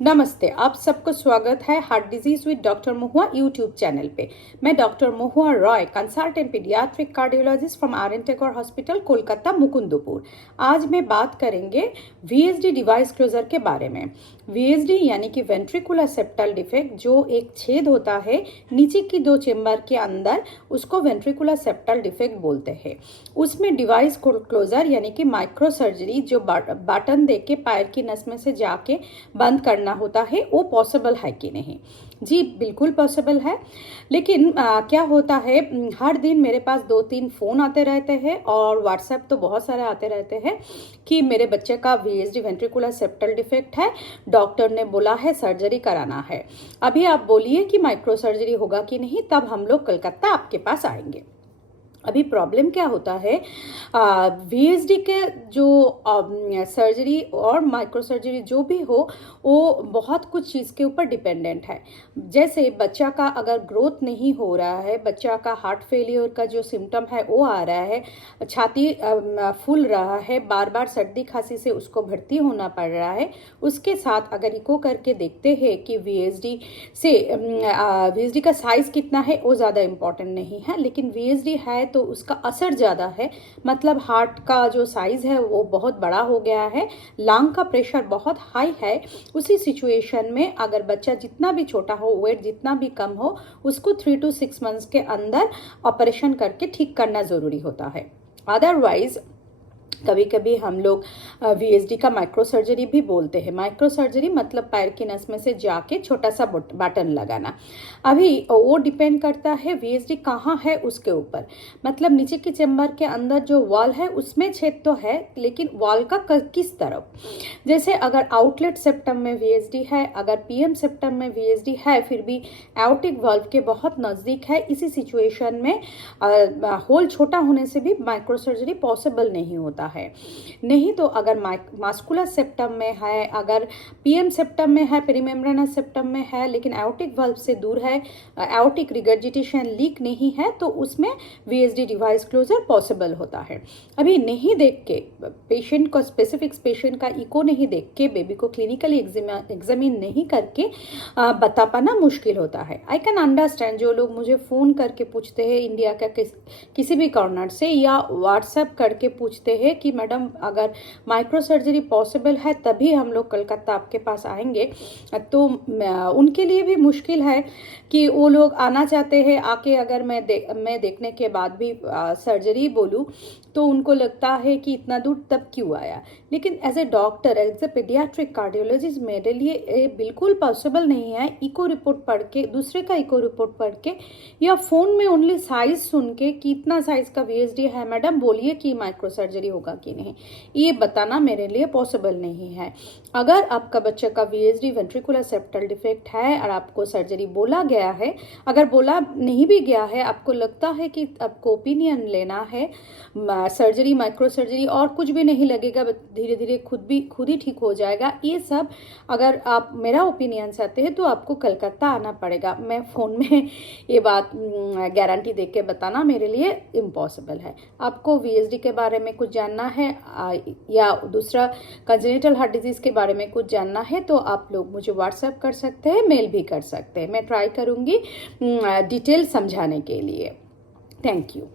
नमस्ते, आप सबको स्वागत है heart disease with doctor Mahua YouTube channel पे। मैं doctor Mahua Roy, consultant paediatric cardiologist from R N Tagore hospital, Kolkata, Mukundpur. आज मैं बात करेंगे वीएसडी डिवाइस क्लोजर के बारे में। वीएसडी यानी कि वेंट्रिकुलर सेप्टल डिफेक्ट, जो एक छेद होता है नीचे की दो चेम्बर के अंदर, उसको वेंट्रिकुलर सेप्टल डिफेक्ट बोलते हैं। उसमें डिवाइस क्लोजर यानी कि माइक्रो सर्जरी, जो बटन दे के पैर की नस में से जाके बंद करना होता है, वो पॉसिबल है कि नहीं? जी बिल्कुल पॉसिबल है। लेकिन क्या होता है, हर दिन मेरे पास 2-3 फ़ोन आते रहते हैं और व्हाट्सएप तो बहुत सारे आते रहते हैं कि मेरे बच्चे का वीएसडी वेंट्रिकुलर सेप्टल डिफेक्ट है, डॉक्टर ने बोला है सर्जरी कराना है। अभी आप बोलिए कि माइक्रो सर्जरी होगा कि नहीं, तब हम लोग कलकत्ता आपके पास आएंगे। अभी प्रॉब्लम क्या होता है, वीएसडी के जो सर्जरी और माइक्रो सर्जरी जो भी हो, वो बहुत कुछ चीज़ के ऊपर डिपेंडेंट है। जैसे बच्चा का अगर ग्रोथ नहीं हो रहा है, बच्चा का हार्ट फेलियर का जो सिम्टम है वो आ रहा है, छाती फूल रहा है, बार बार सर्दी खांसी से उसको भर्ती होना पड़ रहा है, उसके साथ अगर इको करके देखते हैं कि वीएसडी का साइज़ कितना है, वो ज़्यादा इम्पॉर्टेंट नहीं है, लेकिन वीएसडी है तो उसका असर ज़्यादा है। मतलब हार्ट का जो साइज़ है वो बहुत बड़ा हो गया है, लंग का प्रेशर बहुत हाई है। उसी सिचुएशन में अगर बच्चा जितना भी छोटा हो, वेट जितना भी कम हो, उसको 3 to 6 मंथ्स के अंदर ऑपरेशन करके ठीक करना ज़रूरी होता है। अदरवाइज कभी कभी हम लोग वीएसडी का माइक्रो सर्जरी भी बोलते हैं। माइक्रो सर्जरी मतलब पैर की नस में से जाके छोटा सा बटन लगाना। अभी वो डिपेंड करता है वीएसडी कहाँ है उसके ऊपर। मतलब नीचे की चेम्बर के अंदर जो वॉल है उसमें छेद तो है, लेकिन वॉल का किस तरफ। जैसे अगर आउटलेट सेप्टम में वीएसडी है, अगर पीएम सेप्टम में वीएसडी है, फिर भी एओर्टिक वाल्व के बहुत नज़दीक है, इसी सिचुएशन में होल छोटा होने से भी माइक्रो सर्जरी पॉसिबल नहीं होता है। नहीं तो अगर मास्कुलर सेप्टम में है, अगर पीएम सेप्टम में है, पेरीमेम्ब्रेनस सेप्टम में है, लेकिन एओर्टिक वाल्व से दूर है, एओर्टिक रिगर्जिटेशन लीक नहीं है, तो उसमें वीएसडी डिवाइस क्लोजर पॉसिबल होता है। अभी नहीं देख के पेशेंट को, स्पेसिफिक पेशेंट का इको नहीं देख के, बेबी को क्लिनिकली एग्जामिन नहीं करके बता पाना मुश्किल होता है। आई कैन अंडरस्टैंड जो लोग मुझे फ़ोन करके पूछते हैं इंडिया का किसी भी कॉर्नर से, या व्हाट्सएप करके पूछते हैं कि मैडम अगर माइक्रो सर्जरी पॉसिबल है तभी हम लोग कलकत्ता आपके पास आएंगे, तो उनके लिए भी मुश्किल है कि वो लोग आना चाहते हैं। आके अगर मैं देखने के बाद भी सर्जरी बोलूँ तो उनको लगता है कि इतना दूर तब क्यों आया। लेकिन as a doctor, as a paediatric cardiologist, मेरे लिए ये बिल्कुल पॉसिबल नहीं है इको रिपोर्ट पढ़ के, दूसरे का इको रिपोर्ट पढ़ के, या फ़ोन में ओनली साइज़ सुन के कि इतना साइज़ का वीएसडी है मैडम, बोलिए कि माइक्रो सर्जरी होगा कि नहीं, ये बताना मेरे लिए पॉसिबल नहीं है। अगर आपका बच्चे का वीएसडी वेंट्रिकुलर सेप्टल डिफेक्ट है और आपको सर्जरी बोला गया है, अगर बोला नहीं भी गया है, आपको लगता है कि आपको ओपिनियन लेना है, सर्जरी माइक्रो सर्जरी और कुछ भी नहीं लगेगा, धीरे धीरे खुद ही ठीक हो जाएगा, ये सब अगर आप मेरा ओपिनियन चाहते हैं तो आपको कलकत्ता आना पड़ेगा। मैं फ़ोन में ये बात गारंटी दे के बताना मेरे लिए इम्पॉसिबल है। आपको वीएसडी के बारे में कुछ जानना है या दूसरा कंजेनिटल हार्ट डिजीज़ के बारे में कुछ जानना है तो आप लोग मुझे व्हाट्सएप कर सकते हैं, मेल भी कर सकते हैं। मैं ट्राई करूँगी डिटेल समझाने के लिए। Thank you.